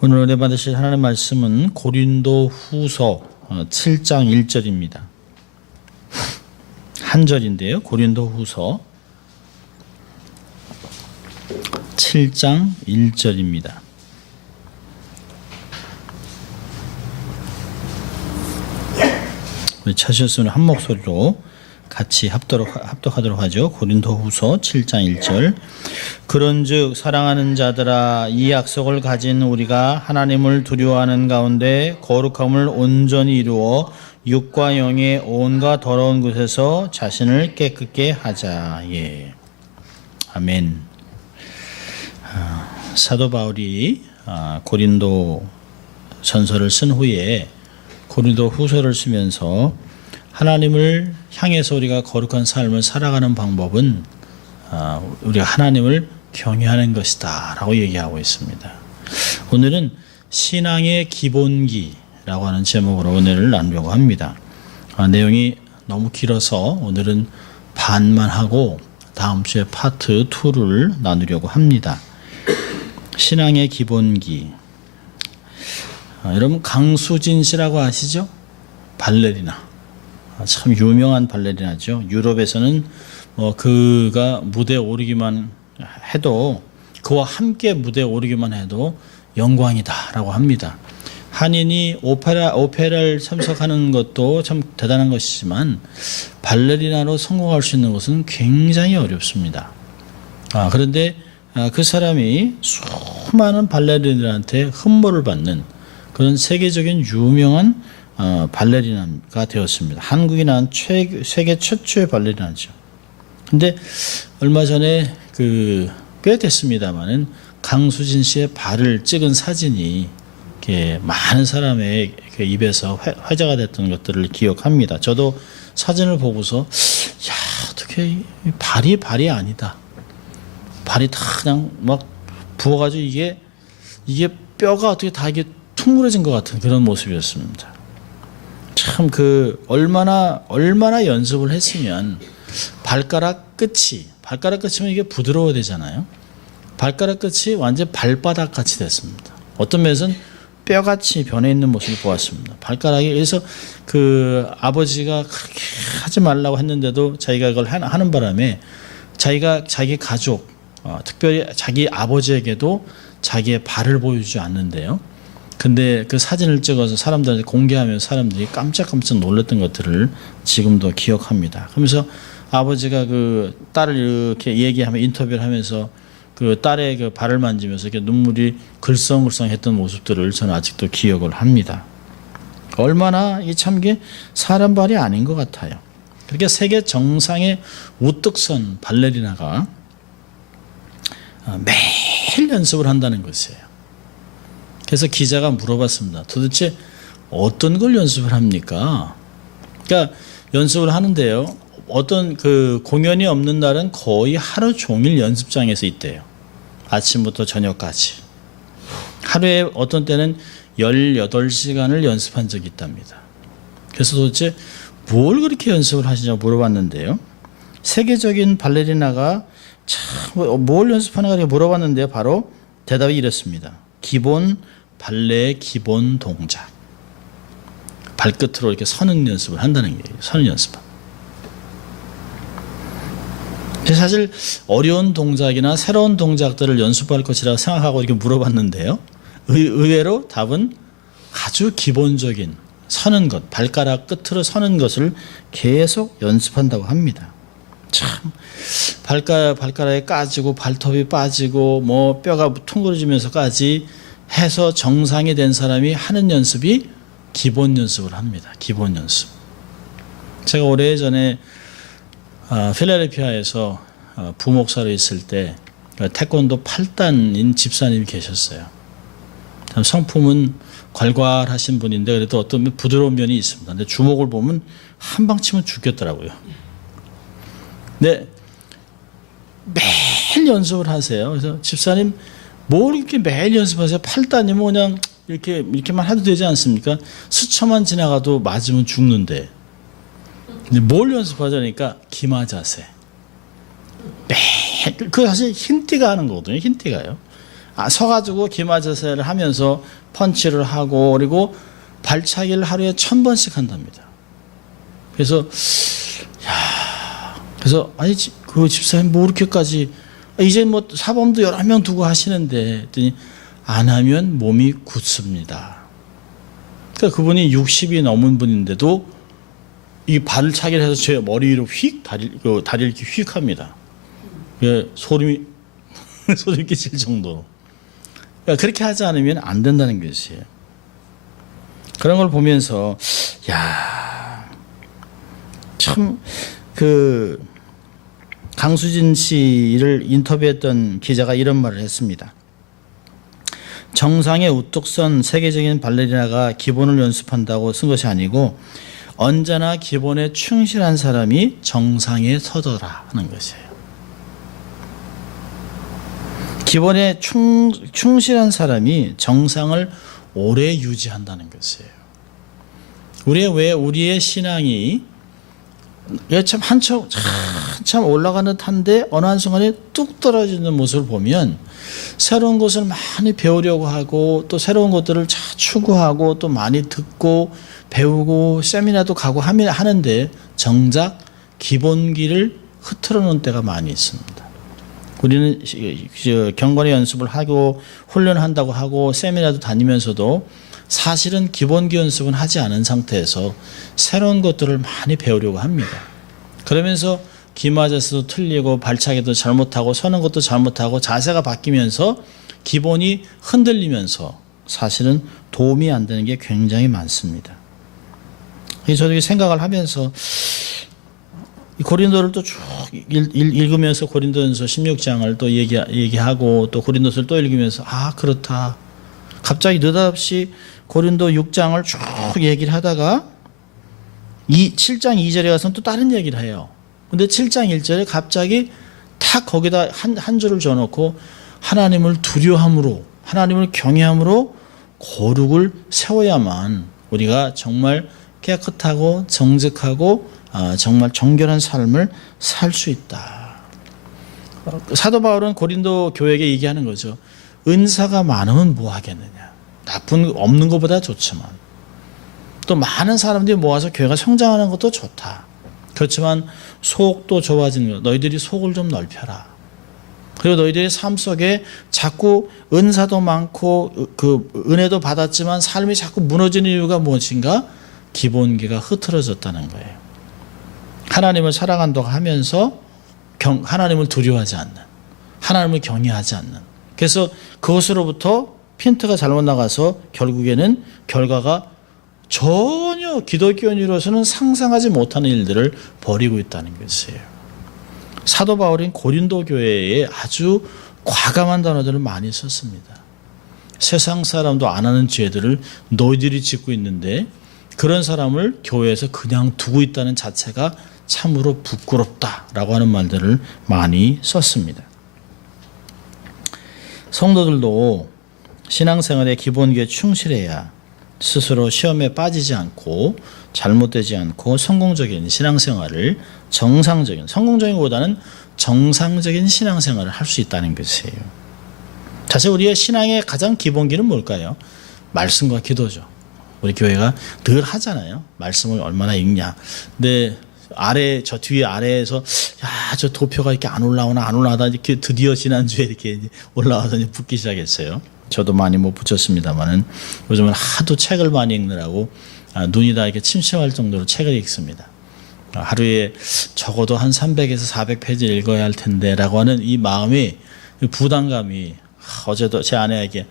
오늘 은혜 받으실 하나님의 말씀은 고린도 후서 7장 1절입니다. 한 절인데요. 고린도 후서 7장 1절입니다. 우리 찾으셨으면 한 목소리로 같이 합독하도록 하죠. 고린도 후서 7장 1절. 그런즉 사랑하는 자들아, 이 약속을 가진 우리가 하나님을 두려워하는 가운데 거룩함을 온전히 이루어 육과 영의 온갖 더러운 곳에서 자신을 깨끗게 하자. 예. 아멘. 사도 바울이 고린도 전서를 쓴 후에 고린도 후서를 쓰면서 하나님을 향해서 우리가 거룩한 삶을 살아가는 방법은 우리가 하나님을 경외하는 것이다 라고 얘기하고 있습니다. 오늘은 신앙의 기본기라고 하는 제목으로 은혜를 나누려고 합니다. 내용이 너무 길어서 오늘은 반만 하고 다음 주에 파트 2를 나누려고 합니다. 신앙의 기본기. 여러분 강수진 씨라고 아시죠? 발레리나. 참 유명한 발레리나죠. 유럽에서는 그가 무대에 오르기만 해도, 그와 함께 무대에 오르기만 해도 영광이다라고 합니다. 한인이 오페라를 참석하는 것도 참 대단한 것이지만 발레리나로 성공할 수 있는 것은 굉장히 어렵습니다. 그런데 그 사람이 수많은 발레리나한테 흠모를 받는 그런 세계적인 유명한 발레리나가 되었습니다. 한국이 낳은 세계 최초의 발레리나죠. 근데 얼마 전에 꽤 됐습니다만은 강수진 씨의 발을 찍은 사진이 이렇게 많은 사람의 입에서 회자가 됐던 것들을 기억합니다. 저도 사진을 보고서 야, 어떻게 발이 아니다. 발이 다 그냥 막 부어가지고 이게 뼈가 어떻게 다 이게 퉁그러진 것 같은 그런 모습이었습니다. 참 얼마나 연습을 했으면 발가락 끝이면 이게 부드러워야 되잖아요. 발가락 끝이 완전 발바닥 같이 됐습니다. 어떤 면에서는 뼈같이 변해 있는 모습을 보았습니다. 발가락이. 그래서 아버지가 그렇게 하지 말라고 했는데도 자기가 그걸 하는 바람에 자기 가족, 특별히 자기 아버지에게도 자기의 발을 보여주지 않는데요. 근데 그 사진을 찍어서 사람들한테 공개하면서 사람들이 깜짝깜짝 놀랐던 것들을 지금도 기억합니다. 그러면서 아버지가 딸을 이렇게 얘기하면 인터뷰를 하면서 딸의 발을 만지면서 이렇게 눈물이 글썽글썽했던 모습들을 저는 아직도 기억을 합니다. 얼마나 이게 사람 발이 아닌 것 같아요. 그렇게 세계 정상의 우뚝 선 발레리나가 매일 연습을 한다는 것이에요. 그래서 기자가 물어봤습니다. 도대체 어떤 걸 연습을 합니까? 그러니까 연습을 하는데요. 어떤 공연이 없는 날은 거의 하루 종일 연습장에서 있대요. 아침부터 저녁까지. 하루에 어떤 때는 18시간을 연습한 적이 있답니다. 그래서 도대체 뭘 그렇게 연습을 하시냐고 물어봤는데요. 세계적인 발레리나가 뭘 연습하는가 물어봤는데요. 바로 대답이 이렇습니다. 발레의 기본 동작. 발끝으로 이렇게 서는 연습을 한다는 거예요. 서는 연습. 사실 어려운 동작이나 새로운 동작들을 연습할 것이라고 생각하고 이렇게 물어봤는데요. 의외로 답은 아주 기본적인 서는 것, 발가락 끝으로 서는 것을 계속 연습한다고 합니다. 참 발가락이 까지고 발톱이 빠지고 뼈가 퉁그러지면서까지 해서 정상이 된 사람이 하는 연습이 기본 연습을 합니다. 기본 연습. 제가 오래전에 필라델피아에서 부목사로 있을 때 태권도 8단인 집사님이 계셨어요. 성품은 괄괄하신 분인데 그래도 어떤 부드러운 면이 있습니다. 근데 주먹을 보면 한 방 치면 죽겠더라고요. 근데 매일 연습을 하세요. 그래서 집사님 뭘 이렇게 매일 연습하세요? 8단이면 그냥 이렇게만 해도 되지 않습니까? 수초만 지나가도 맞으면 죽는데. 근데 뭘 연습하자니까 기마 자세. 매일 사실 흰띠가 하는 거거든요. 흰띠가요. 서가지고 기마 자세를 하면서 펀치를 하고 그리고 발차기를 하루에 1000번씩 한답니다. 그래서 아니 그 집사님 뭐 이렇게까지 이제 뭐 사범도 11명 두고 하시는데 했더니 안 하면 몸이 굳습니다. 그러니까 그분이 60이 넘은 분인데도 이 발을 차기를 해서 제 머리 위로 휙 다리를 이렇게 휙 합니다. 소름이 끼칠 정도로. 그러니까 그렇게 하지 않으면 안 된다는 것이에요. 그런 걸 보면서 참 그 강수진 씨를 인터뷰했던 기자가 이런 말을 했습니다. 정상에 우뚝 선 세계적인 발레리나가 기본을 연습한다고 쓴 것이 아니고 언제나 기본에 충실한 사람이 정상에 서더라 하는 것이에요. 기본에 충실한 사람이 정상을 오래 유지한다는 것이에요. 우리의 신앙이 참 한참 올라가는 듯한데 어느 한순간에 뚝 떨어지는 모습을 보면 새로운 것을 많이 배우려고 하고 또 새로운 것들을 추구하고 또 많이 듣고 배우고 세미나도 가고 하는데 정작 기본기를 흐트러 놓은 때가 많이 있습니다. 우리는 경건의 연습을 하고 훈련한다고 하고 세미나도 다니면서도 사실은 기본기 연습은 하지 않은 상태에서 새로운 것들을 많이 배우려고 합니다. 그러면서 기마자세도 틀리고 발차기도 잘못하고 서는 것도 잘못하고 자세가 바뀌면서 기본이 흔들리면서 사실은 도움이 안 되는 게 굉장히 많습니다. 저도 생각을 하면서 고린도를 또 쭉 읽으면서 고린도전서 16장을 또 얘기하고 또 고린도서를 또 읽으면서 그렇다. 갑자기 느닷없이 고린도 6장을 쭉 얘기를 하다가 7장 2절에 가서는 또 다른 얘기를 해요. 근데 7장 1절에 갑자기 탁 거기다 한 줄을 줘놓고 하나님을 두려함으로 하나님을 경외함으로 거룩을 세워야만 우리가 정말 깨끗하고 정직하고 정말 정결한 삶을 살 수 있다. 사도 바울은 고린도 교회에게 얘기하는 거죠. 은사가 많으면 뭐 하겠느냐. 없는 것보다 좋지만 또 많은 사람들이 모아서 교회가 성장하는 것도 좋다. 그렇지만 속도 좁아지는 것. 너희들이 속을 좀 넓혀라. 그리고 너희들의 삶 속에 자꾸 은사도 많고 그 은혜도 받았지만 삶이 자꾸 무너지는 이유가 무엇인가? 기본기가 흐트러졌다는 거예요. 하나님을 사랑한다고 하면서 하나님을 두려워하지 않는, 하나님을 경외하지 않는. 그래서 그것으로부터 핀트가 잘못 나가서 결국에는 결과가 전혀 기독교인으로서는 상상하지 못하는 일들을 벌이고 있다는 것이에요. 사도 바울은 고린도 교회에 아주 과감한 단어들을 많이 썼습니다. 세상 사람도 안 하는 죄들을 너희들이 짓고 있는데 그런 사람을 교회에서 그냥 두고 있다는 자체가 참으로 부끄럽다라고 하는 말들을 많이 썼습니다. 성도들도 신앙생활의 기본기에 충실해야 스스로 시험에 빠지지 않고 잘못되지 않고 성공적인 신앙생활을 성공적인 것보다는 정상적인 신앙생활을 할 수 있다는 것이에요. 사실 우리의 신앙의 가장 기본기는 뭘까요? 말씀과 기도죠. 우리 교회가 늘 하잖아요. 말씀을 얼마나 읽냐. 근데 저 뒤에 아래에서 저 도표가 이렇게 안 올라오다 이렇게 드디어 지난주에 이렇게 올라와서 이제 붙기 시작했어요. 저도 많이 못 붙였습니다만은 요즘은 하도 책을 많이 읽느라고 눈이 다 이렇게 침침할 정도로 책을 읽습니다. 하루에 적어도 한 300에서 400페이지 읽어야 할 텐데라고 하는 이 마음이 부담감이 어제도 제 아내에게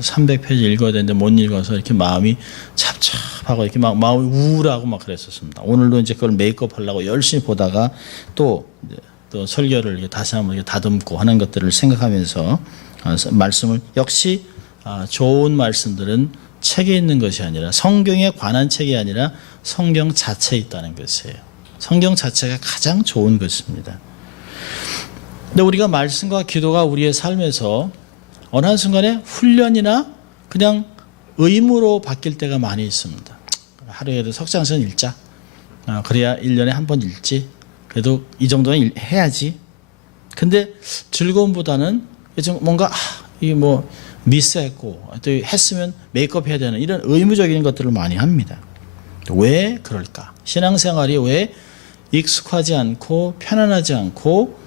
300페이지 읽어야 되는데 못 읽어서 이렇게 마음이 찹찹하고 이렇게 막 마음이 우울하고 막 그랬었습니다. 오늘도 이제 그걸 메이크업 하려고 열심히 보다가 또 설교를 이렇게 다시 한번 이렇게 다듬고 하는 것들을 생각하면서 말씀을 역시 좋은 말씀들은 책에 있는 것이 아니라 성경에 관한 책이 아니라 성경 자체에 있다는 것이에요. 성경 자체가 가장 좋은 것입니다. 근데 우리가 말씀과 기도가 우리의 삶에서 어느 한순간에 훈련이나 그냥 의무로 바뀔 때가 많이 있습니다. 하루에도 석장선 읽자. 그래야 1년에 한 번 읽지. 그래도 이 정도는 해야지. 근데 즐거움보다는 좀 뭔가 이게 뭐 미스했고 또 했으면 메이크업 해야 되는 이런 의무적인 것들을 많이 합니다. 왜 그럴까? 신앙생활이 왜 익숙하지 않고 편안하지 않고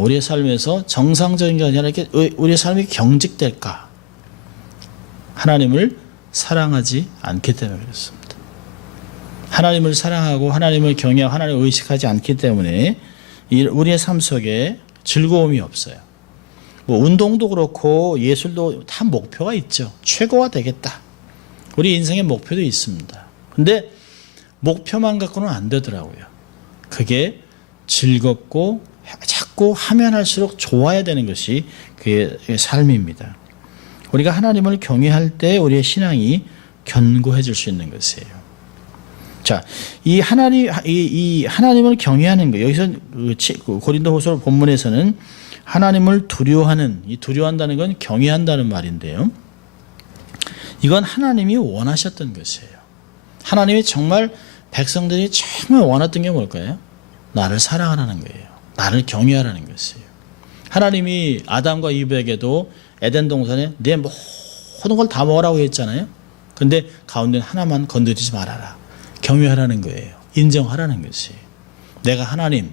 우리의 삶에서 정상적인 게 아니라 이렇게 우리의 삶이 경직될까? 하나님을 사랑하지 않기 때문에 그렇습니다. 하나님을 사랑하고 하나님을 경외하고 하나님을 의식하지 않기 때문에 우리의 삶 속에 즐거움이 없어요. 뭐 운동도 그렇고 예술도 다 목표가 있죠. 최고가 되겠다. 우리 인생의 목표도 있습니다. 근데 목표만 갖고는 안 되더라고요. 그게 즐겁고 자꾸 하면 할수록 좋아야 되는 것이 그의 삶입니다. 우리가 하나님을 경외할 때 우리의 신앙이 견고해질 수 있는 것이에요. 자, 이 하나님을 경외하는 거, 여기서 고린도후서 본문에서는 하나님을 두려워하는, 이 두려워한다는 건 경외한다는 말인데요. 이건 하나님이 원하셨던 것이에요. 하나님이 정말 백성들이 정말 원했던 게 뭘까요? 나를 사랑하라는 거예요. 나를 경외하라는 것이에요. 하나님이 아담과 이브에게도 에덴 동산에 내 모든 걸 다 먹으라고 했잖아요. 근데 가운데 하나만 건드리지 말아라. 경외하라는 거예요. 인정하라는 것이에요. 내가 하나님,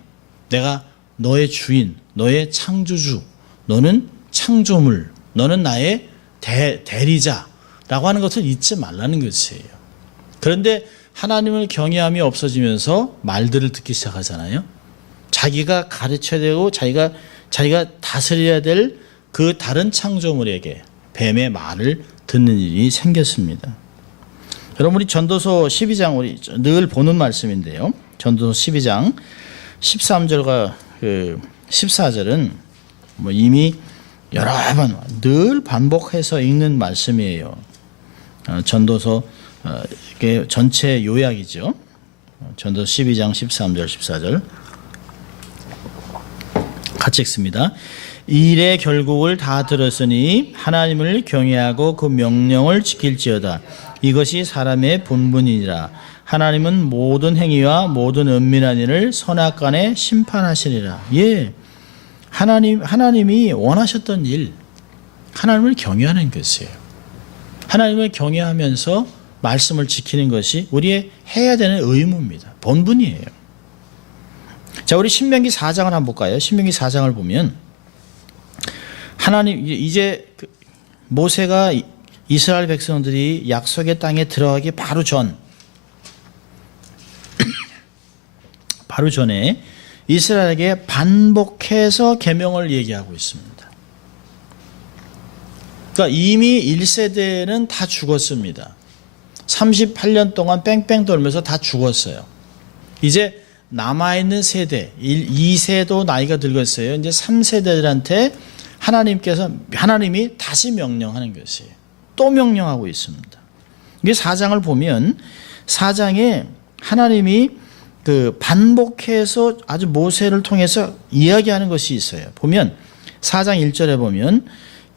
내가 너의 주인, 너의 창조주, 너는 창조물, 너는 나의 대리자라고 하는 것을 잊지 말라는 것이에요. 그런데 하나님을 경외함이 없어지면서 말들을 듣기 시작하잖아요. 자기가 가르쳐야 되고 자기가 다스려야 될 그 다른 창조물에게 뱀의 말을 듣는 일이 생겼습니다. 여러분, 우리 전도서 12장 우리 늘 보는 말씀인데요. 전도서 12장 13절과 14절은 뭐 이미 여러 번 늘 반복해서 읽는 말씀이에요. 전도서 이게 전체 요약이죠. 전도서 12장 13절 14절 같이 읽습니다. 일의 결국을 다 들었으니 하나님을 경외하고 그 명령을 지킬지어다. 이것이 사람의 본분이니라. 하나님은 모든 행위와 모든 은밀한 일을 선악간에 심판하시리라. 예, 하나님이 원하셨던 일, 하나님을 경외하는 것이에요. 하나님을 경외하면서 말씀을 지키는 것이 우리의 해야 되는 의무입니다. 본분이에요. 자, 우리 신명기 4장을 한번 볼까요? 신명기 4장을 보면 하나님 이제 모세가 이스라엘 백성들이 약속의 땅에 들어가기 바로 전에 이스라엘에게 반복해서 계명을 얘기하고 있습니다. 그러니까 이미 1세대는 다 죽었습니다. 38년 동안 뺑뺑 돌면서 다 죽었어요. 이제 남아있는 세대, 2세도 나이가 들었어요. 이제 3세대들한테 하나님이 다시 명령하는 것이에요. 또 명령하고 있습니다. 이게 4장을 보면 4장에 하나님이 반복해서 아주 모세를 통해서 이야기하는 것이 있어요. 보면 4장 1절에 보면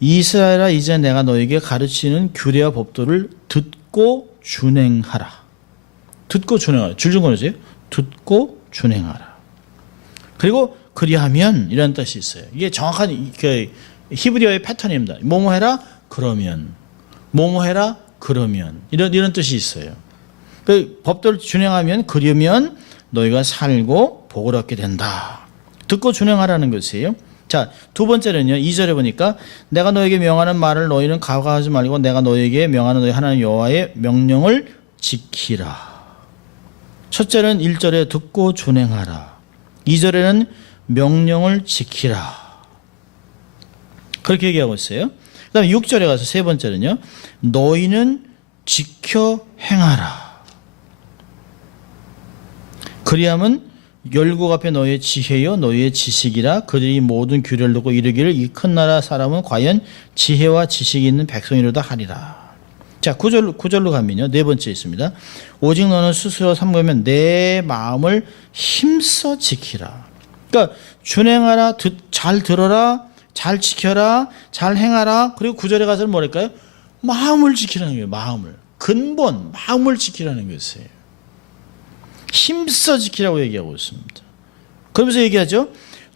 이스라엘아 이제 내가 너에게 가르치는 규례와 법도를 듣고 준행하라. 듣고 준행하라. 줄줄거리세요. 듣고 준행하라. 그리고 그리하면 이런 뜻이 있어요. 이게 정확한 히브리어의 패턴입니다. 뭐뭐 해라 그러면, 뭐뭐 해라 그러면, 이런 뜻이 있어요. 그 법도를 준행하면, 그러면 너희가 살고 복을 얻게 된다. 듣고 준행하라는 것이에요. 자, 두 번째는요. 2절에 보니까 내가 너에게 명하는 말을 너희는 가각하지 말고 내가 너에게 명하는 너희 하나님 여호와의 명령을 지키라. 첫째는 1절에 듣고 준행하라. 2절에는 명령을 지키라. 그렇게 얘기하고 있어요. 그 다음에 6절에 가서 세 번째는요. 너희는 지켜 행하라. 그리하면 열국 앞에 너희의 지혜요 너희의 지식이라. 그들이 모든 규례를 듣고 이르기를 이 큰 나라 사람은 과연 지혜와 지식이 있는 백성이로다 하리라. 자, 9절로 가면요. 네 번째 있습니다. 오직 너는 스스로 삼가면 내 마음을 힘써 지키라. 그러니까 준행하라, 잘 들어라, 잘 지켜라, 잘 행하라. 그리고 9절에 가서는 뭐랄까요? 마음을 지키라는 거예요. 마음을 지키라는 것이에요. 힘써 지키라고 얘기하고 있습니다. 그러면서 얘기하죠.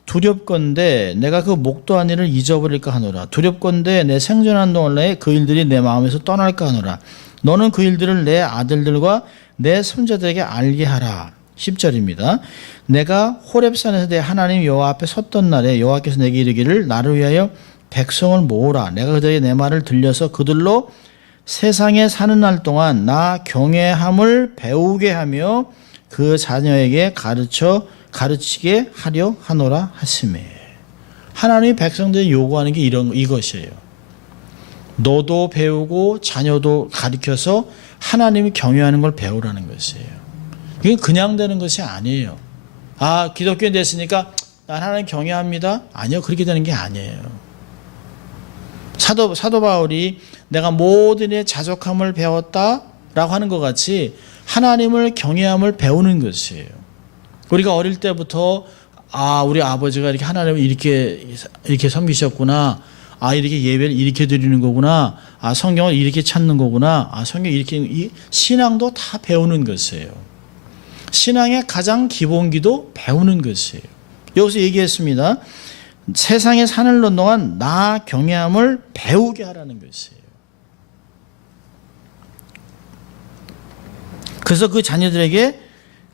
두렵건대 내가 그 목도한 일을 잊어버릴까 하노라. 두렵건대 내 생존한 동안 내에 그 일들이 내 마음에서 떠날까 하노라. 너는 그 일들을 내 아들들과 내 손자들에게 알게 하라. 10절입니다. 내가 호렙산에서 내 하나님 여호와 앞에 섰던 날에 여호와께서 내게 이르기를 나를 위하여 백성을 모으라. 내가 그들에게 내 말을 들려서 그들로 세상에 사는 날 동안 나 경외함을 배우게 하며 그 자녀에게 가르치게 하려 하노라 하시매. 하나님이 백성들이 요구하는 게 이것이에요. 너도 배우고 자녀도 가르쳐서 하나님이 경외하는 걸 배우라는 것이에요. 이게 그냥 되는 것이 아니에요. 아, 기독교인 됐으니까 난 하나님 경외합니다. 아니요, 그렇게 되는 게 아니에요. 사도 바울이 내가 모든 일에 자족함을 배웠다라고 하는 것 같이 하나님을 경외함을 배우는 것이에요. 우리가 어릴 때부터 우리 아버지가 이렇게 하나님을 이렇게 섬기셨구나. 이렇게 예배를 이렇게 드리는 거구나. 성경을 이렇게 찾는 거구나. 성경 이렇게 신앙도 다 배우는 것이에요. 신앙의 가장 기본기도 배우는 것이에요. 여기서 얘기했습니다. 세상에 사는 동안 나 경외함을 배우게 하라는 것이에요. 그래서 그 자녀들에게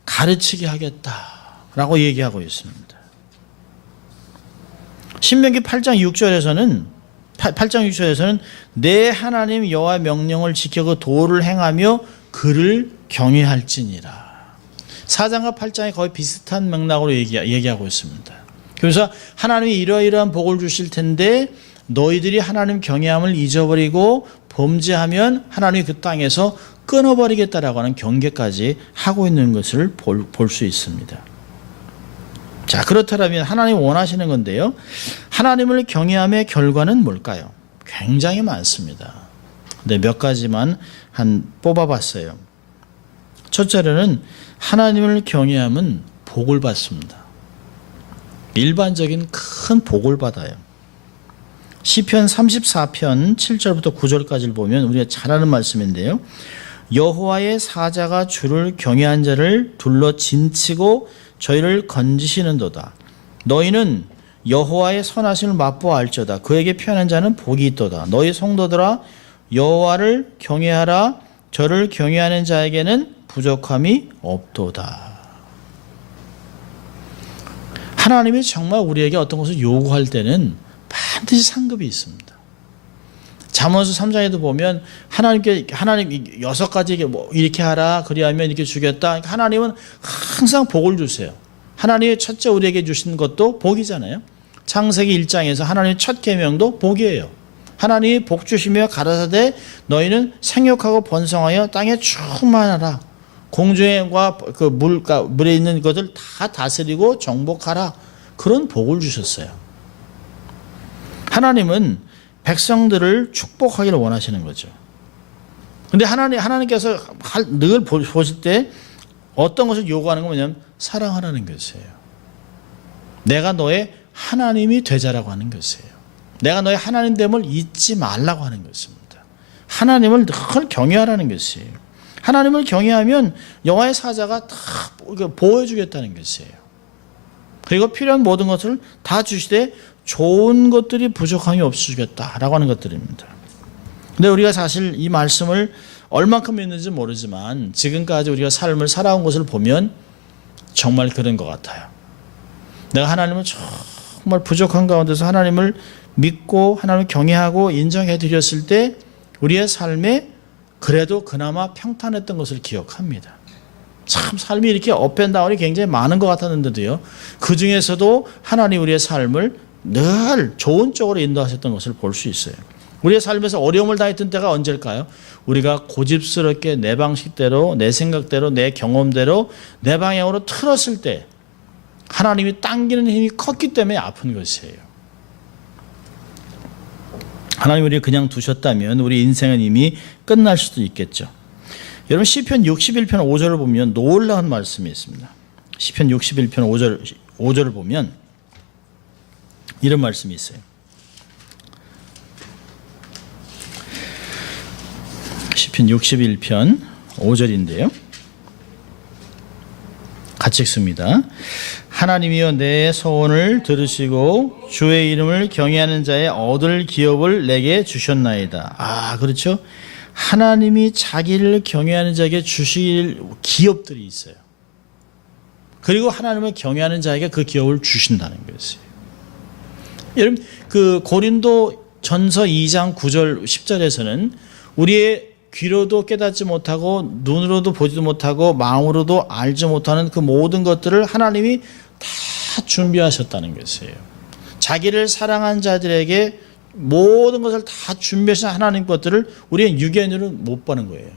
가르치게 하겠다라고 얘기하고 있습니다. 신명기 8장 6절에서는 내 하나님 여호와의 명령을 지켜 그 도를 행하며 그를 경외할지니라. 4장과 8장이 거의 비슷한 맥락으로 얘기하고 있습니다. 그래서 하나님이 이러이러한 복을 주실 텐데 너희들이 하나님 경외함을 잊어버리고 범죄하면 하나님이 그 땅에서 끊어버리겠다라고 하는 경계까지 하고 있는 것을 볼 수 있습니다. 자, 그렇다면 하나님 원하시는 건데요. 하나님을 경외함의 결과는 뭘까요? 굉장히 많습니다. 근데 몇 가지만 뽑아봤어요. 첫째로는 하나님을 경외함은 복을 받습니다. 일반적인 큰 복을 받아요. 시편 34편 7절부터 9절까지를 보면 우리가 잘 아는 말씀인데요. 여호와의 사자가 주를 경외한 자를 둘러 진치고 저희를 건지시는도다. 너희는 여호와의 선하심을 맛보아 알지어다. 그에게 피하는 자는 복이 있도다. 너희 성도들아 여호와를 경외하라. 저를 경외하는 자에게는 부족함이 없도다. 하나님이 정말 우리에게 어떤 것을 요구할 때는 반드시 상급이 있습니다. 잠언서 3장에도 보면 하나님 6가지 이렇게 하라 그리하면 이렇게 주겠다. 하나님은 항상 복을 주세요. 하나님이 첫째 우리에게 주신 것도 복이잖아요. 창세기 1장에서 하나님의 첫 계명도 복이에요. 하나님이 복 주시며 가라사대 너희는 생육하고 번성하여 땅에 충만하라. 공중과 그 물에 있는 것을 다 다스리고 정복하라. 그런 복을 주셨어요. 하나님은 백성들을 축복하기를 원하시는 거죠. 그런데 하나님께서 늘 보실 때 어떤 것을 요구하는 건 뭐냐면 사랑하라는 것이에요. 내가 너의 하나님이 되자라고 하는 것이에요. 내가 너의 하나님됨을 잊지 말라고 하는 것입니다. 하나님을 늘 경외하라는 것이에요. 하나님을 경외하면 여호와의 사자가 다 보호해 주겠다는 것이에요. 그리고 필요한 모든 것을 다 주시되 좋은 것들이 부족함이 없어지겠다라고 하는 것들입니다. 근데 우리가 사실 이 말씀을 얼만큼 믿는지 모르지만 지금까지 우리가 삶을 살아온 것을 보면 정말 그런 것 같아요. 내가 하나님을 정말 부족한 가운데서 하나님을 믿고 하나님을 경외하고 인정해 드렸을 때 우리의 삶에 그래도 그나마 평탄했던 것을 기억합니다. 참 삶이 이렇게 업앤다운이 굉장히 많은 것 같았는데도요. 그 중에서도 하나님 우리의 삶을 늘 좋은 쪽으로 인도하셨던 것을 볼 수 있어요. 우리의 삶에서 어려움을 당했던 때가 언제일까요? 우리가 고집스럽게 내 방식대로 내 생각대로 내 경험대로 내 방향으로 틀었을 때 하나님이 당기는 힘이 컸기 때문에 아픈 것이에요. 하나님 우리를 그냥 두셨다면 우리 인생은 이미 끝날 수도 있겠죠. 여러분 시편 61편 5절을 보면 놀라운 말씀이 있습니다. 시편 61편 5절을 보면 이런 말씀이 있어요. 시편 61편 5절인데요. 같이 읽습니다. 하나님이여 내 소원을 들으시고 주의 이름을 경외하는 자의 얻을 기업을 내게 주셨나이다. 그렇죠. 하나님이 자기를 경외하는 자에게 주실 기업들이 있어요. 그리고 하나님을 경외하는 자에게 그 기업을 주신다는 것이에요. 여러분, 그 고린도 전서 2장 9절 10절에서는 우리의 귀로도 깨닫지 못하고 눈으로도 보지도 못하고 마음으로도 알지 못하는 그 모든 것들을 하나님이 다 준비하셨다는 것이에요. 자기를 사랑한 자들에게 모든 것을 다 준비하신 하나님 것들을 우리의 육연으로 못 보는 거예요.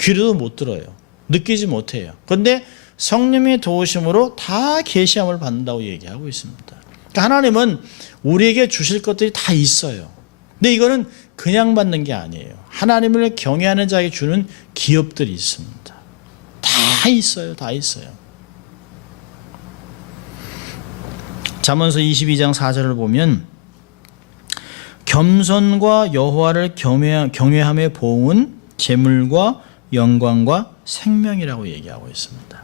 귀로도 못 들어요. 느끼지 못해요. 그런데 성령의 도우심으로 다 계시함을 받는다고 얘기하고 있습니다. 그러니까 하나님은 우리에게 주실 것들이 다 있어요. 근데 이거는 그냥 받는 게 아니에요. 하나님을 경외하는 자에게 주는 기업들이 있습니다. 다 있어요. 다 있어요. 잠언서 22장 4절을 보면 겸손과 여호와를 경외함의 보응은 재물과 영광과 생명이라고 얘기하고 있습니다.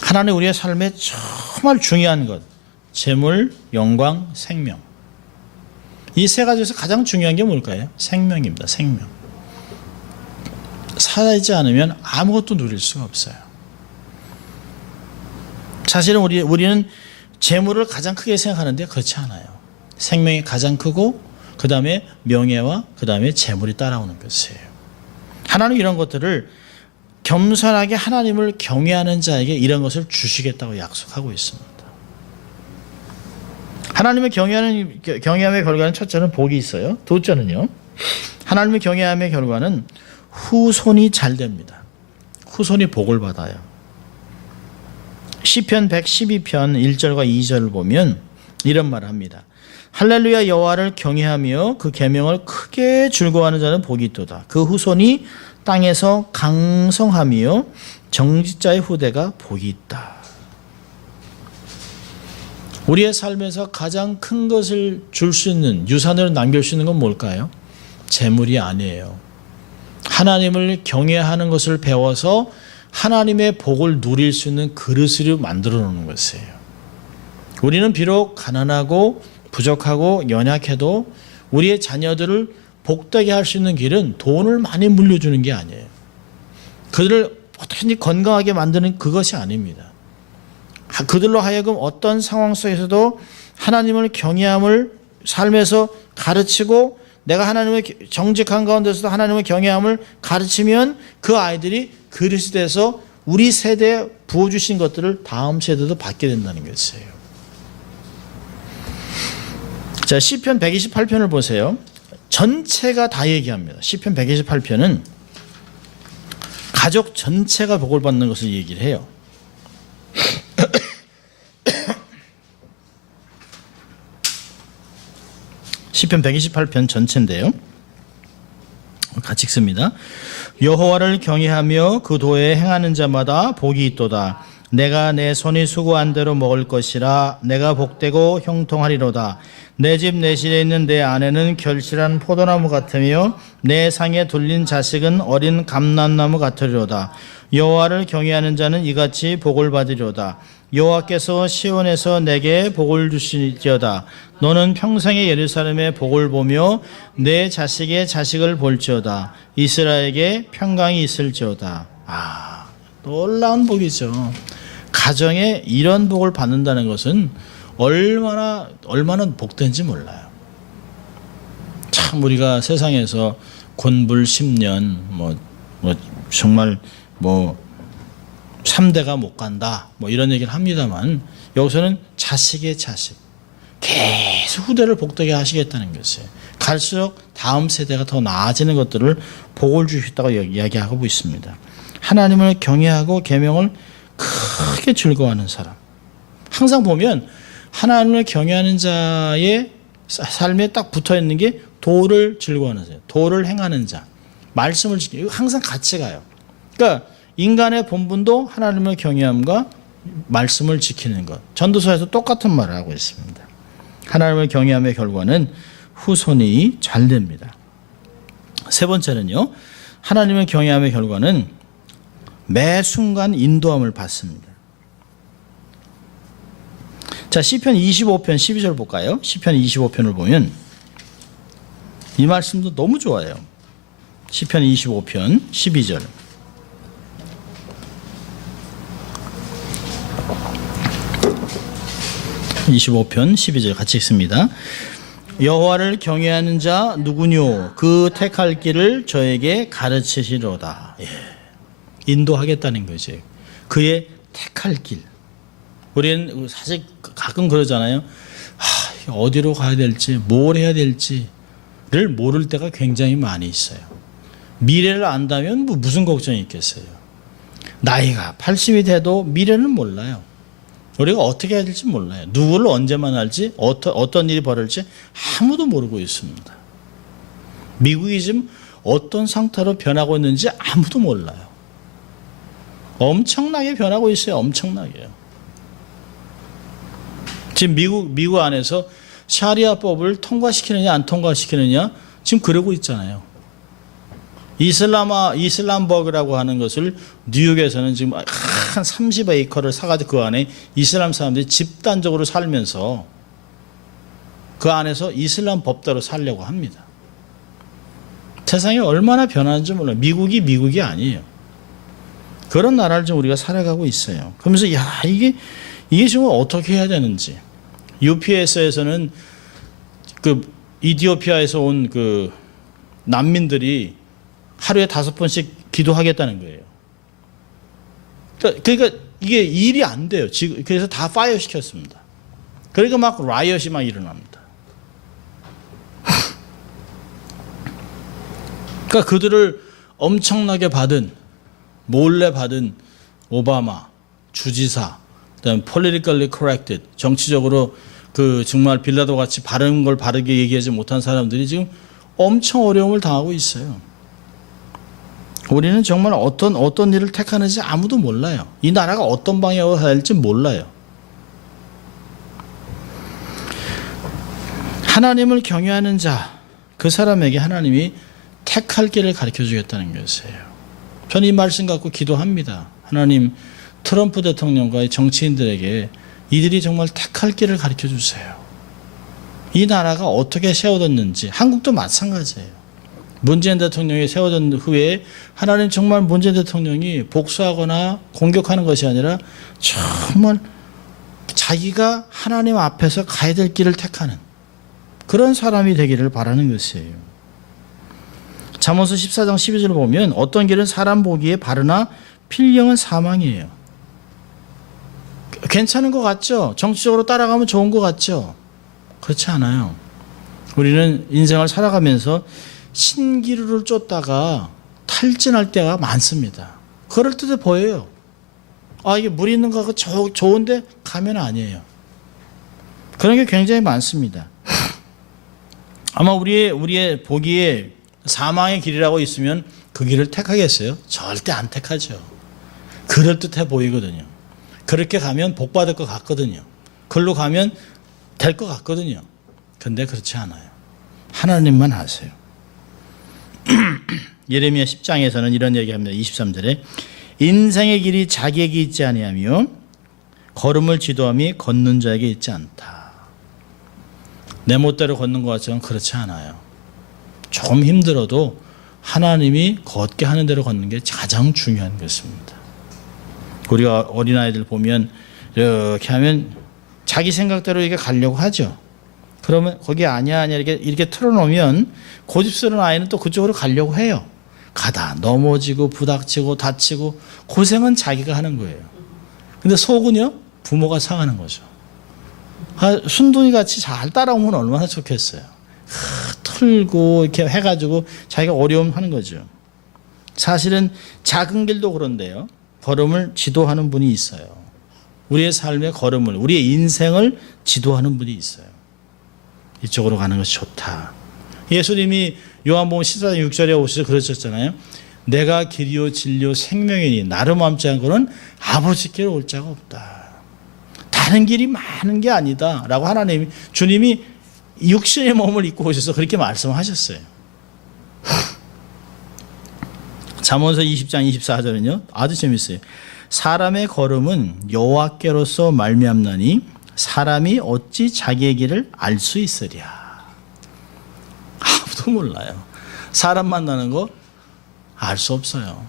하나님 우리의 삶에 정말 중요한 것, 재물, 영광, 생명. 이 세 가지에서 가장 중요한 게 뭘까요? 생명입니다. 생명. 살아있지 않으면 아무것도 누릴 수가 없어요. 사실은 우리는 재물을 가장 크게 생각하는데 그렇지 않아요. 생명이 가장 크고 그 다음에 명예와 그 다음에 재물이 따라오는 것이에요. 하나님 이런 것들을 겸손하게 하나님을 경외하는 자에게 이런 것을 주시겠다고 약속하고 있습니다. 하나님을 경외함의 결과는 첫째는 복이 있어요. 둘째는요. 하나님을 경외함의 결과는 후손이 잘 됩니다. 후손이 복을 받아요. 시편 112편 1절과 2절을 보면 이런 말을 합니다. 할렐루야 여호와를 경외하며 그 계명을 크게 즐거워하는 자는 복이 있도다. 그 후손이 땅에서 강성하며 정직자의 후대가 복이 있다. 우리의 삶에서 가장 큰 것을 줄 수 있는, 유산으로 남길 수 있는 건 뭘까요? 재물이 아니에요. 하나님을 경외하는 것을 배워서 하나님의 복을 누릴 수 있는 그릇으로 만들어 놓는 것이에요. 우리는 비록 가난하고 부족하고 연약해도 우리의 자녀들을 복되게 할 수 있는 길은 돈을 많이 물려주는 게 아니에요. 그들을 어떻게든지 건강하게 만드는 그것이 아닙니다. 그들로 하여금 어떤 상황 속에서도 하나님을 경외함을 삶에서 가르치고 내가 하나님의 정직한 가운데서도 하나님의 경외함을 가르치면 그 아이들이 그릇이 돼서 우리 세대에 부어주신 것들을 다음 세대도 받게 된다는 것이에요. 자, 시편 128편을 보세요. 전체가 다 얘기합니다. 시편 128편은 가족 전체가 복을 받는 것을 얘기를 해요. 시편 128편 전체인데요. 같이 읽습니다. 여호와를 경외하며 그 도에 행하는 자마다 복이 있도다. 내가 내 손이 수고한 대로 먹을 것이라. 내가 복되고 형통하리로다. 내 집 내실에 있는 내 아내는 결실한 포도나무 같으며 내 상에 둘린 자식은 어린 감람나무 같으리로다. 여호와를 경외하는 자는 이같이 복을 받으리로다. 여호와께서 시온에서 내게 복을 주시리로다. 너는 평생에 예루살렘의 복을 보며 내 자식의 자식을 볼지어다. 이스라엘에게 평강이 있을지어다. 놀라운 복이죠. 가정에 이런 복을 받는다는 것은 얼마나 복된지 몰라요. 참 우리가 세상에서 곤불 10년 정말 3대가 못 간다 이런 얘기를 합니다만 여기서는 자식의 자식 계속 후대를 복되게 하시겠다는 것이에요. 갈수록 다음 세대가 더 나아지는 것들을 복을 주시겠다고 이야기하고 있습니다. 하나님을 경외하고 계명을 크게 즐거워하는 사람. 항상 보면 하나님을 경외하는 자의 삶에 딱 붙어있는 게 도를 즐거워하는 자, 도를 행하는 자, 말씀을 지키는, 이거 항상 같이 가요. 그러니까 인간의 본분도 하나님을 경외함과 말씀을 지키는 것. 전도서에서 똑같은 말을 하고 있습니다. 하나님을 경외함의 결과는 후손이 잘 됩니다. 세 번째는요. 하나님을 경외함의 결과는 매 순간 인도함을 받습니다. 자, 시편 25편 12절 볼까요? 시편 25편을 보면 이 말씀도 너무 좋아요. 시편 25편 12절. (25편 12절) 같이 읽습니다. 여호와를 경외하는 자 누구뇨? 그 택할 길을 저에게 가르치시로다. 예. 인도하겠다는 거지. 그의 택할 길. 우리는 사실 가끔 그러잖아요. 어디로 가야 될지, 뭘 해야 될지를 모를 때가 굉장히 많이 있어요. 미래를 안다면 무슨 걱정이 있겠어요. 나이가 80이 돼도 미래는 몰라요. 우리가 어떻게 해야 될지 몰라요. 누구를 언제 만날지, 어떤 일이 벌어질지 아무도 모르고 있습니다. 미국이 지금 어떤 상태로 변하고 있는지 아무도 몰라요. 엄청나게 변하고 있어요. 엄청나게요. 지금 미국 안에서 샤리아법을 통과시키느냐 안 통과시키느냐 지금 그러고 있잖아요. 이슬람버그라고 하는 것을 뉴욕에서는 지금 한 30에이커를 사가지고 그 안에 이슬람 사람들이 집단적으로 살면서 그 안에서 이슬람 법대로 살려고 합니다. 세상이 얼마나 변하는지 몰라요. 미국이 아니에요. 그런 나라를 좀 우리가 살아가고 있어요. 그러면서 이게 지금 어떻게 해야 되는지. UPS에서는 그 이디오피아에서 온 그 난민들이 하루에 5번씩 기도하겠다는 거예요. 그러니까 이게 일이 안 돼요. 지금 그래서 다 파이어 시켰습니다. 그러니까 막 라이엇이 막 일어납니다. 그러니까 그들을 엄청나게 몰래 받은 오바마 주지사, 그다음에 politically corrected, 정치적으로 그 정말 빌라도 같이 바른 걸 바르게 얘기하지 못한 사람들이 지금 엄청 어려움을 당하고 있어요. 우리는 정말 어떤 일을 택하는지 아무도 몰라요. 이 나라가 어떤 방향으로 가야 할지 몰라요. 하나님을 경외하는 자, 그 사람에게 하나님이 택할 길을 가르쳐 주겠다는 것이에요. 저는 이 말씀 갖고 기도합니다. 하나님, 트럼프 대통령과 정치인들에게 이들이 정말 택할 길을 가르쳐 주세요. 이 나라가 어떻게 세워졌는지, 한국도 마찬가지예요. 문재인 대통령이 세워진 후에 하나님 정말 문재인 대통령이 복수하거나 공격하는 것이 아니라 정말 자기가 하나님 앞에서 가야 될 길을 택하는 그런 사람이 되기를 바라는 것이에요. 잠언서 14장 12절을 보면 어떤 길은 사람 보기에 바르나 필경은 사망이에요. 괜찮은 것 같죠? 정치적으로 따라가면 좋은 것 같죠? 그렇지 않아요. 우리는 인생을 살아가면서 신기루를 쫓다가 탈진할 때가 많습니다. 그럴듯해 보여요. 이게 물 있는 거 좋은데 가면 아니에요. 그런 게 굉장히 많습니다. 아마 우리의 보기에 사망의 길이라고 있으면 그 길을 택하겠어요? 절대 안 택하죠. 그럴듯해 보이거든요. 그렇게 가면 복 받을 것 같거든요. 그걸로 가면 될 것 같거든요. 근데 그렇지 않아요. 하나님만 아세요. 예레미야 10장에서는 이런 얘기합니다. 23절에 인생의 길이 자기에게 있지 아니하며 걸음을 지도함이 걷는 자에게 있지 않다. 내 멋대로 걷는 것 같지만 그렇지 않아요. 조금 힘들어도 하나님이 걷게 하는 대로 걷는 게 가장 중요한 것입니다. 우리가 어린아이들 보면 이렇게 하면 자기 생각대로 이렇게 가려고 하죠. 그러면 거기 아니야 이렇게 틀어놓으면 고집스러운 아이는 또 그쪽으로 가려고 해요. 가다 넘어지고 부닥치고 다치고 고생은 자기가 하는 거예요. 근데 속은요 부모가 상하는 거죠. 순둥이 같이 잘 따라오면 얼마나 좋겠어요. 틀고 이렇게 해가지고 자기가 어려움하는 거죠. 사실은 작은 길도 그런데요. 걸음을 지도하는 분이 있어요. 우리의 삶의 걸음을, 우리의 인생을 지도하는 분이 있어요. 이쪽으로 가는 것이 좋다. 예수님이 요한복음 14장 6절에 오셔서 그러셨잖아요. 내가 길이요 진리요 생명이니 나를 맘지 않고는 아버지께로 올 자가 없다. 다른 길이 많은 게 아니다 라고 주님이 육신의 몸을 입고 오셔서 그렇게 말씀하셨어요. 잠언서 20장 24절은요 아주 재밌어요. 사람의 걸음은 여호와께로서 말미암나니 사람이 어찌 자기의 길을 알 수 있으랴. 아무도 몰라요. 사람 만나는 거 알 수 없어요.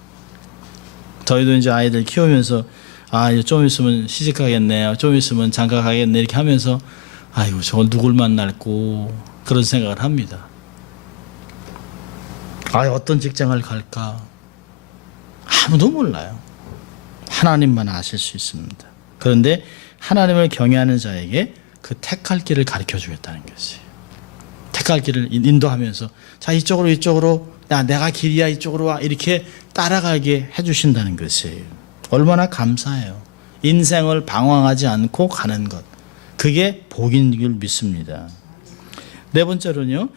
저희도 이제 아이들 키우면서 좀 있으면 시집 가겠네, 좀 있으면 장가 가겠네 이렇게 하면서 아이고 저걸 누굴 만날고 그런 생각을 합니다. 어떤 직장을 갈까? 아무도 몰라요. 하나님만 아실 수 있습니다. 그런데 하나님을 경외하는 자에게 그 택할 길을 가르쳐 주겠다는 것이에요. 택할 길을 인도하면서 자 이쪽으로 야 내가 길이야 이쪽으로 와 이렇게 따라가게 해주신다는 것이에요. 얼마나 감사해요. 인생을 방황하지 않고 가는 것, 그게 복인 줄 믿습니다. 네 번째로는요,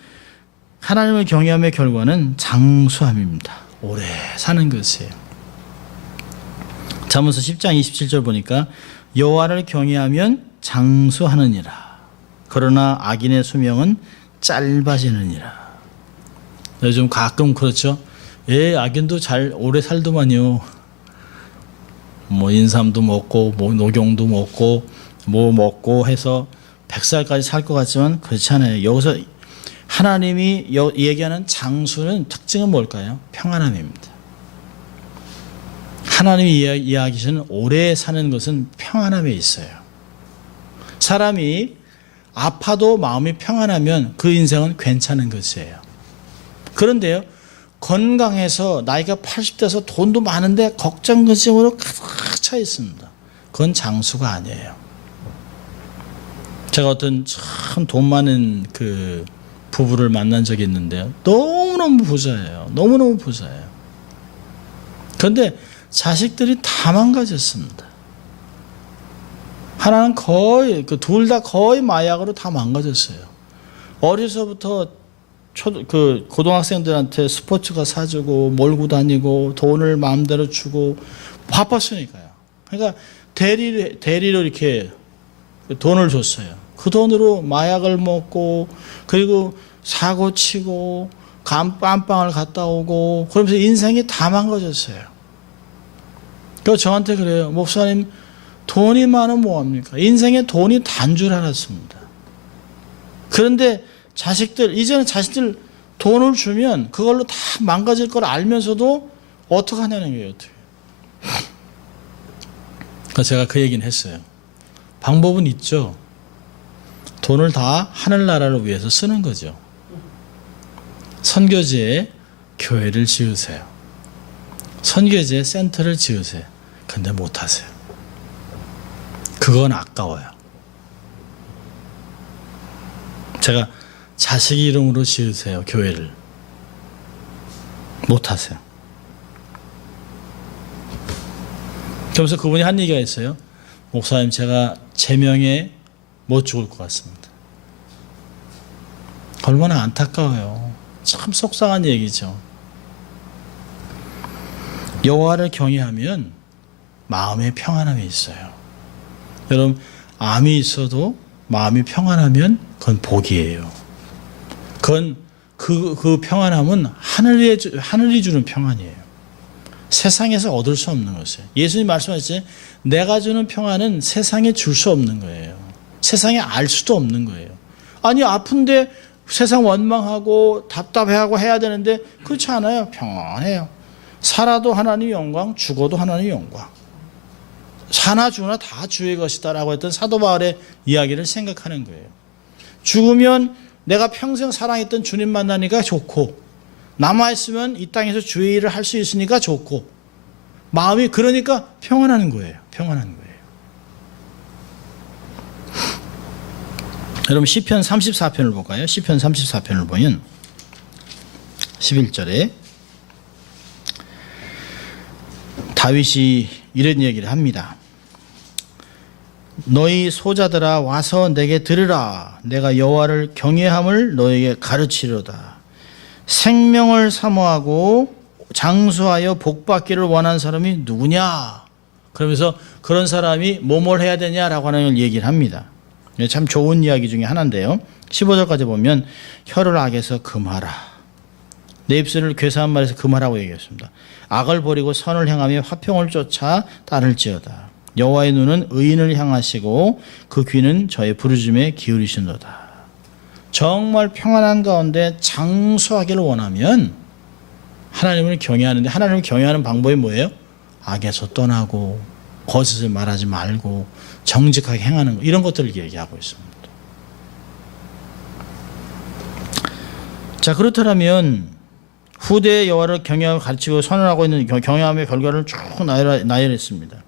하나님을 경외함의 결과는 장수함입니다. 오래 사는 것이에요. 잠언서 10장 27절 보니까 여호와를 경외하면 장수하느니라. 그러나 악인의 수명은 짧아지느니라. 요즘 가끔 그렇죠. 악인도 잘 오래 살더만요. 뭐 인삼도 먹고 뭐 녹용도 먹고 뭐 먹고 해서 100살까지 살 것 같지만 그렇지 않아요. 여기서 하나님이 얘기하는 장수는 특징은 뭘까요? 평안함입니다. 하나님이 이야기하시는 오래 사는 것은 평안함에 있어요. 사람이 아파도 마음이 평안하면 그 인생은 괜찮은 것이에요. 그런데요, 건강해서 나이가 80대서 돈도 많은데 걱정 근심으로 가득 차 있습니다. 그건 장수가 아니에요. 제가 어떤 참 돈 많은 그 부부를 만난 적이 있는데요. 너무너무 부자예요. 너무너무 부자예요. 그런데 자식들이 다 망가졌습니다. 하나는 거의, 둘 다 거의 마약으로 다 망가졌어요. 어려서부터 고등학생들한테 스포츠가 사주고 몰고 다니고 돈을 마음대로 주고 바빴으니까요. 그러니까 대리로 이렇게 돈을 줬어요. 그 돈으로 마약을 먹고 그리고 사고 치고 깜빵을 갔다 오고 그러면서 인생이 다 망가졌어요. 그래서 저한테 그래요. 목사님, 돈이 많으면 뭐합니까? 인생에 돈이 단 줄 알았습니다. 그런데 이제는 자식들 돈을 주면 그걸로 다 망가질 걸 알면서도 어떡하냐는 거예요. 어떻게. 그래서 제가 그 얘기는 했어요. 방법은 있죠. 돈을 다 하늘나라를 위해서 쓰는 거죠. 선교지에 교회를 지으세요. 선교지에 센터를 지으세요. 근데 못하세요. 그건 아까워요. 제가 자식 이름으로 지으세요. 교회를. 못하세요. 그러면서 그분이 한 얘기가 있어요. 목사님, 제가 제명에 못 죽을 것 같습니다. 얼마나 안타까워요. 참 속상한 얘기죠. 여호와를 경외하면 마음에 평안함이 있어요. 여러분, 암이 있어도 마음이 평안하면 그건 복이에요. 그건 그 평안함은 하늘이 주는 평안이에요. 세상에서 얻을 수 없는 것이에요. 예수님 말씀하셨지, 내가 주는 평안은 세상에 줄 수 없는 거예요. 세상에 알 수도 없는 거예요. 아니, 아픈데 세상 원망하고 답답해하고 해야 되는데 그렇지 않아요. 평안해요. 살아도 하나님 영광, 죽어도 하나님 영광. 사나 주나 다 주의 것이다라고 했던 사도 바울의 이야기를 생각하는 거예요. 죽으면 내가 평생 사랑했던 주님 만나니까 좋고, 남아있으면 이 땅에서 주의 일을 할 수 있으니까 좋고, 마음이 그러니까 평안한 거예요. 평안한 거예요. 여러분, 시편 34편을 볼까요? 시편 34편을 보면 11절에 다윗이 이런 얘기를 합니다. 너희 소자들아 와서 내게 들으라. 내가 여호와를 경외함을 너에게 가르치려다. 생명을 사모하고 장수하여 복받기를 원하는 사람이 누구냐? 그러면서 그런 사람이 뭐뭘 해야 되냐라고 하는 걸 얘기를 합니다. 참 좋은 이야기 중에 하나인데요. 15절까지 보면 혀를 악에서 금하라. 내 입술을 괴사한 말에서 금하라고 얘기했습니다. 악을 버리고 선을 행하며 화평을 쫓아 따를지어다. 여호와의 눈은 의인을 향하시고 그 귀는 저의 부르짖음에 기울이시도다. 정말 평안한 가운데 장수하기를 원하면 하나님을 경외하는데, 하나님을 경외하는 방법이 뭐예요? 악에서 떠나고 거짓을 말하지 말고 정직하게 행하는 것, 이런 것들을 얘기하고 있습니다. 자, 그렇다면 후대의 여호와를 경외하고 가르치고 선언하고 있는 경외함의 결과를 쭉 나열했습니다.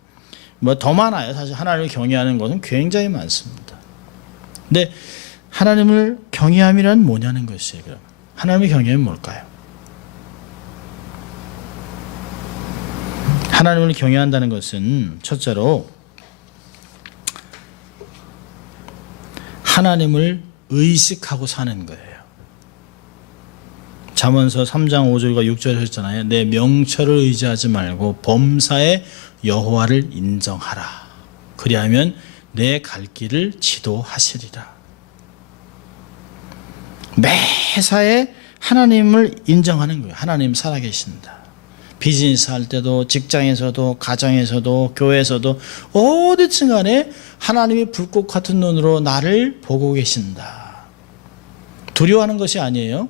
뭐 더 많아요. 사실 하나님을 경외하는 것은 굉장히 많습니다. 근데 하나님을 경외함이란 뭐냐는 것이에요. 그럼 하나님의 경외함이 뭘까요? 하나님을 경외한다는 것은 첫째로 하나님을 의식하고 사는 거예요. 잠언서 3장 5절과 6절에 하셨잖아요. 내 명철을 의지하지 말고 범사에 여호와를 인정하라. 그리하면 내 갈 길을 지도하시리라. 매사에 하나님을 인정하는 거예요. 하나님 살아계신다. 비즈니스 할 때도, 직장에서도, 가정에서도, 교회에서도 어디든 간에 하나님이 불꽃 같은 눈으로 나를 보고 계신다. 두려워하는 것이 아니에요.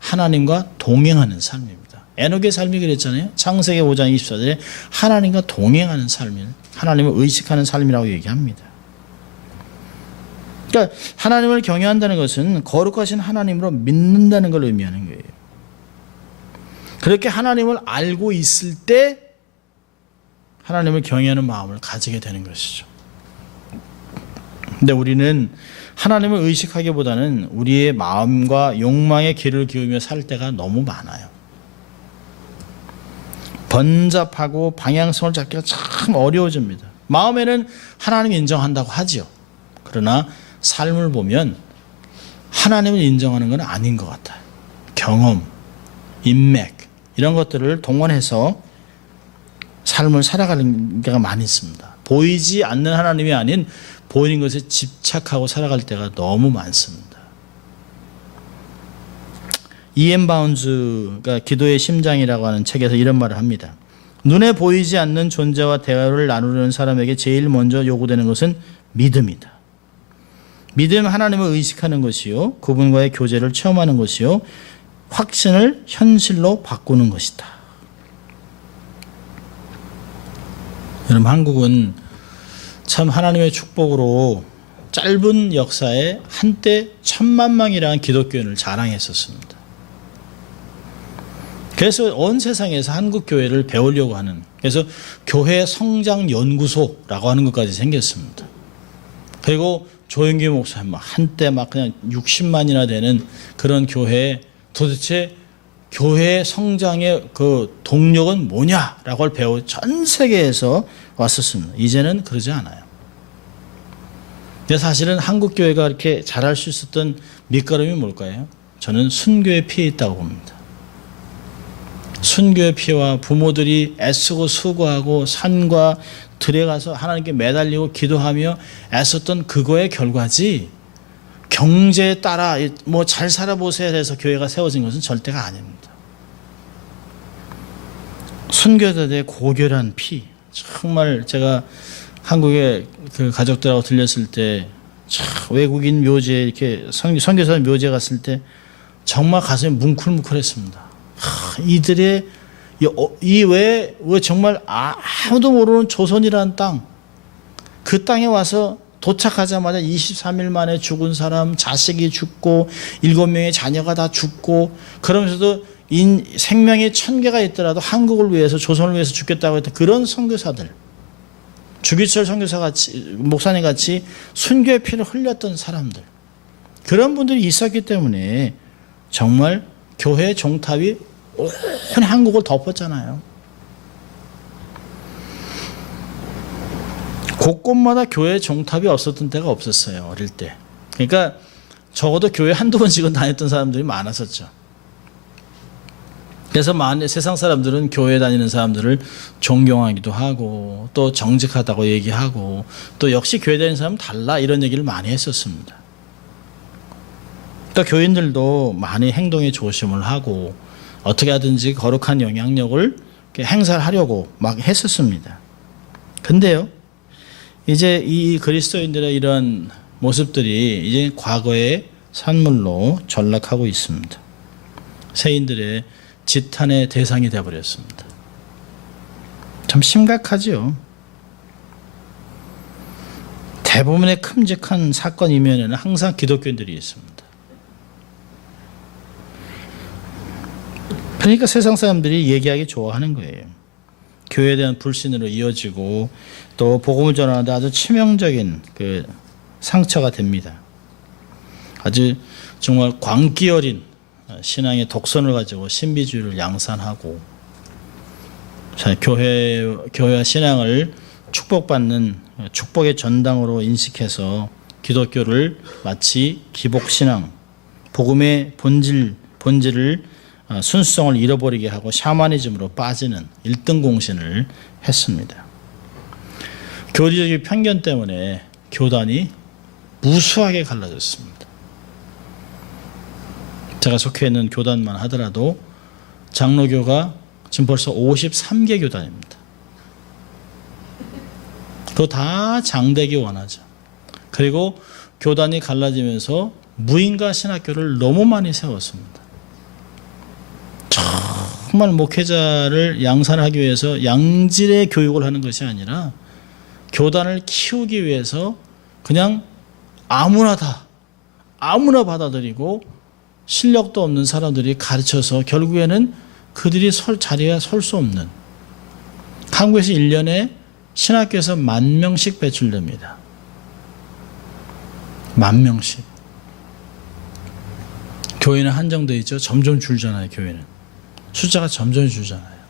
하나님과 동행하는 삶입니다. 에녹의 삶이 그랬잖아요. 창세기 5장 24절에 하나님과 동행하는 삶을, 하나님을 의식하는 삶이라고 얘기합니다. 그러니까 하나님을 경외한다는 것은 거룩하신 하나님으로 믿는다는 걸 의미하는 거예요. 그렇게 하나님을 알고 있을 때 하나님을 경외하는 마음을 가지게 되는 것이죠. 근데 우리는 하나님을 의식하기보다는 우리의 마음과 욕망의 귀를 기울이며 살 때가 너무 많아요. 번잡하고 방향성을 잡기가 참 어려워집니다. 마음에는 하나님 인정한다고 하죠. 그러나 삶을 보면 하나님을 인정하는 건 아닌 것 같아요. 경험, 인맥 이런 것들을 동원해서 삶을 살아가는 게가 많이 있습니다. 보이지 않는 하나님이 아닌 보이는 것에 집착하고 살아갈 때가 너무 많습니다. E.M. 바운즈가 기도의 심장이라고 하는 책에서 이런 말을 합니다. 눈에 보이지 않는 존재와 대화를 나누려는 사람에게 제일 먼저 요구되는 것은 믿음이다. 믿음, 하나님을 의식하는 것이요, 그분과의 교제를 체험하는 것이요, 확신을 현실로 바꾸는 것이다. 여러분, 한국은 참 하나님의 축복으로 짧은 역사에 한때 1000만명이라는 기독교인을 자랑했었습니다. 그래서 온 세상에서 한국 교회를 배우려고 하는, 그래서 교회 성장 연구소라고 하는 것까지 생겼습니다. 그리고 조영기 목사님 한때 막 그냥 60만이나 되는 그런 교회에 도대체 교회 성장의 그 동력은 뭐냐라고 배워 전 세계에서 왔었습니다. 이제는 그러지 않아요. 근데 사실은 한국 교회가 이렇게 잘할 수 있었던 밑거름이 뭘까요? 저는 순교의 피에 있다고 봅니다. 순교의 피와 부모들이 애쓰고 수고하고 산과 들에 가서 하나님께 매달리고 기도하며 애썼던 그거의 결과지, 경제에 따라 뭐 잘 살아보세요 해서 교회가 세워진 것은 절대가 아닙니다. 순교자들의 고결한 피, 정말 제가 한국의 그 가족들하고 들렸을 때, 외국인 묘지에 이렇게 선교사 묘지에 갔을 때 정말 가슴이 뭉클뭉클했습니다. 이들의 왜 정말 아무도 모르는 조선이라는 땅, 그 땅에 와서 도착하자마자 23일 만에 죽은 사람, 자식이 죽고 7명의 자녀가 다 죽고, 그러면서도 생명이 1000개가 있더라도 한국을 위해서, 조선을 위해서 죽겠다고 했던 그런 선교사들, 주기철 선교사 같이, 목사님 같이 순교의 피를 흘렸던 사람들, 그런 분들이 있었기 때문에 정말 교회의 종탑이 온 한국을 덮었잖아요. 곳곳마다 교회 종탑이 없었던 때가 없었어요, 어릴 때. 그러니까 적어도 교회 한두 번씩은 다녔던 사람들이 많았었죠. 그래서 세상 사람들은 교회 다니는 사람들을 존경하기도 하고, 또 정직하다고 얘기하고, 또 역시 교회 다니는 사람은 달라, 이런 얘기를 많이 했었습니다. 그러니까 교인들도 많이 행동에 조심을 하고 어떻게 하든지 거룩한 영향력을 행사를 하려고 막 했었습니다. 근데요, 이제 이 그리스도인들의 이런 모습들이 이제 과거의 산물로 전락하고 있습니다. 세인들의 지탄의 대상이 되어버렸습니다. 참 심각하죠. 대부분의 큼직한 사건 이면에는 항상 기독교인들이 있습니다. 그러니까 세상 사람들이 얘기하기 좋아하는 거예요. 교회에 대한 불신으로 이어지고 또 복음을 전하는데 아주 치명적인 그 상처가 됩니다. 아주 정말 광기 어린 신앙의 독선을 가지고 신비주의를 양산하고 교회와 신앙을 축복받는 축복의 전당으로 인식해서 기독교를 마치 기복신앙, 복음의 본질을 순수성을 잃어버리게 하고 샤머니즘으로 빠지는 1등 공신을 했습니다. 교리적인 편견 때문에 교단이 무수하게 갈라졌습니다. 제가 속해 있는 교단만 하더라도 장로교가 지금 벌써 53개 교단입니다. 그거 다 장되기 원하죠. 그리고 교단이 갈라지면서 무인가 신학교를 너무 많이 세웠습니다. 정말 목회자를 양산하기 위해서 양질의 교육을 하는 것이 아니라 교단을 키우기 위해서 그냥 아무나 받아들이고 실력도 없는 사람들이 가르쳐서 결국에는 그들이 자리에 설 수 없는, 한국에서 1년에 신학교에서 10,000명씩 배출됩니다. 10,000명씩. 교회는 한정되어 있죠. 점점 줄잖아요. 교회는 숫자가 점점 줄잖아요.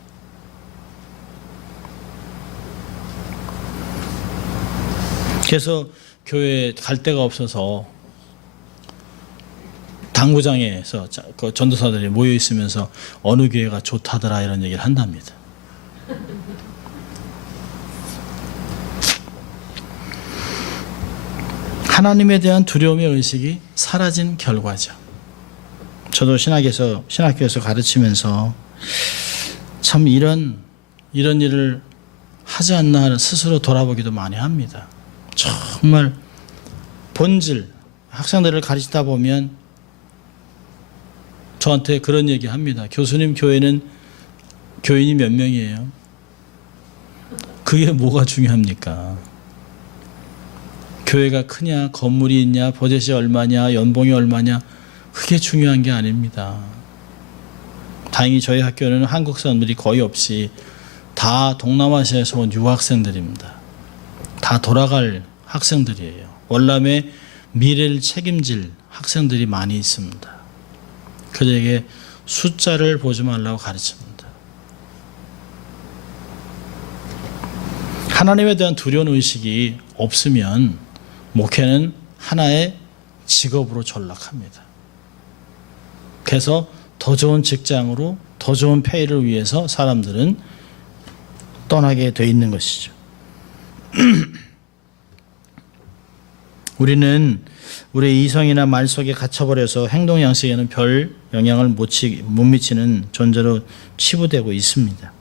그래서 교회에 갈 데가 없어서 당구장에서 그 전도사들이 모여 있으면서 어느 교회가 좋다더라 이런 얘기를 한답니다. 하나님에 대한 두려움의 의식이 사라진 결과죠. 저도 신학교에서 가르치면서 참 이런 일을 하지 않나 하는 스스로 돌아보기도 많이 합니다. 정말 본질, 학생들을 가르치다 보면 저한테 그런 얘기 합니다. 교수님, 교회는 교인이 몇 명이에요? 그게 뭐가 중요합니까? 교회가 크냐, 건물이 있냐, 버젯이 얼마냐, 연봉이 얼마냐, 그게 중요한 게 아닙니다. 다행히 저희 학교는 한국 사람들이 거의 없이 다 동남아시아에서 온 유학생들입니다. 다 돌아갈 학생들이에요. 월남에 미래를 책임질 학생들이 많이 있습니다. 그들에게 숫자를 보지 말라고 가르칩니다. 하나님에 대한 두려운 의식이 없으면 목회는 하나의 직업으로 전락합니다. 그래서 더 좋은 직장으로 더 좋은 페이를 위해서 사람들은 떠나게 돼 있는 것이죠. 우리는 우리의 이성이나 말 속에 갇혀버려서 행동 양식에는 별 영향을 못 미치는 존재로 치부되고 있습니다.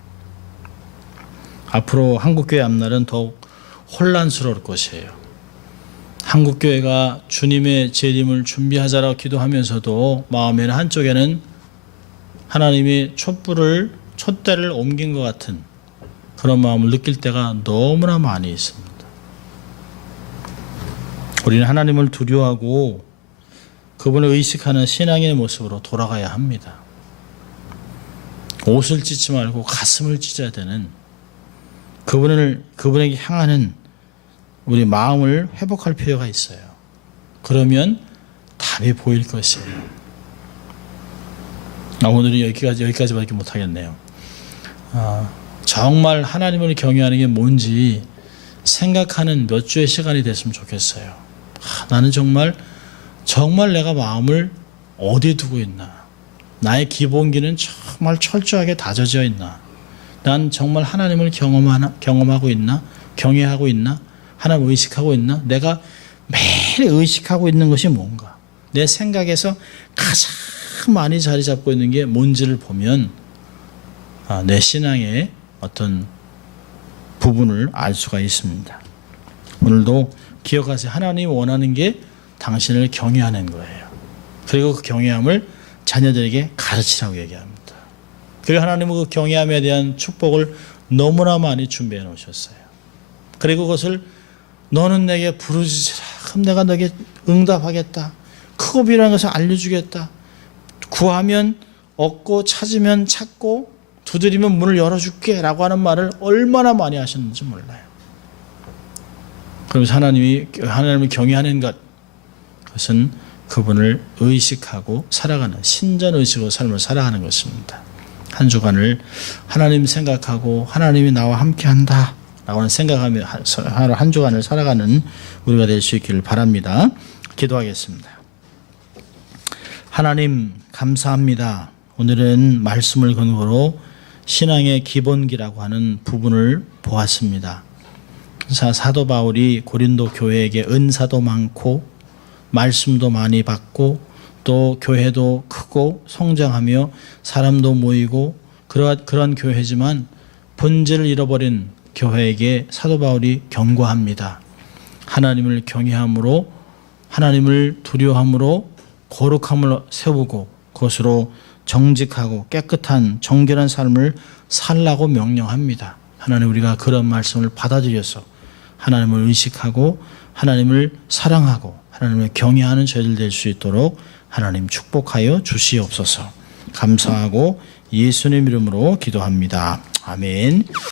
앞으로 한국교회 앞날은 더욱 혼란스러울 것이에요. 한국교회가 주님의 재림을 준비하자라고 기도하면서도 마음에는 한쪽에는 하나님이 촛대를 옮긴 것 같은 그런 마음을 느낄 때가 너무나 많이 있습니다. 우리는 하나님을 두려워하고 그분을 의식하는 신앙의 모습으로 돌아가야 합니다. 옷을 찢지 말고 가슴을 찢어야 되는 그분에게 향하는 우리 마음을 회복할 필요가 있어요. 그러면 답이 보일 것이에요. 오늘은 여기까지밖에 못하겠네요. 정말 하나님을 경외하는 게 뭔지 생각하는 몇 주의 시간이 됐으면 좋겠어요. 나는 정말 내가 마음을 어디에 두고 있나? 나의 기본기는 정말 철저하게 다져져 있나? 난 정말 하나님을 경험하고 있나? 경외하고 있나? 하나님을 의식하고 있나? 내가 매일 의식하고 있는 것이 뭔가? 내 생각에서 가장 많이 자리 잡고 있는 게 뭔지를 보면 내 신앙의 어떤 부분을 알 수가 있습니다. 오늘도 기억하세요. 하나님이 원하는 게 당신을 경외하는 거예요. 그리고 그 경외함을 자녀들에게 가르치라고 얘기합니다. 그리고 하나님은 그 경외함에 대한 축복을 너무나 많이 준비해 놓으셨어요. 그리고 그것을 너는 내게 부르짖으라. 그럼 내가 너에게 응답하겠다. 크고 비밀한 것을 알려주겠다. 구하면 얻고 찾으면 찾고 두드리면 문을 열어줄게 라고 하는 말을 얼마나 많이 하셨는지 몰라요. 그러면서 하나님을 경외하는 것, 그것은 그분을 의식하고 살아가는 신전의식으로 삶을 살아가는 것입니다. 한 주간을 하나님 생각하고 하나님이 나와 함께한다 라고 생각하며 한 주간을 살아가는 우리가 될 수 있기를 바랍니다. 기도하겠습니다. 하나님 감사합니다. 오늘은 말씀을 근거로 신앙의 기본기라고 하는 부분을 보았습니다. 사도 바울이 고린도 교회에게 은사도 많고 말씀도 많이 받고 또 교회도 크고 성장하며 사람도 모이고 그런 교회지만 본질을 잃어버린 교회에게 사도 바울이 경고합니다. 하나님을 경외함으로 하나님을 두려워함으로 거룩함을 세우고 그것으로 정직하고 깨끗한 정결한 삶을 살라고 명령합니다. 하나님, 우리가 그런 말씀을 받아들여서 하나님을 의식하고 하나님을 사랑하고 하나님을 경외하는 저희들 될 수 있도록 하나님 축복하여 주시옵소서. 감사하고 예수님 이름으로 기도합니다. 아멘.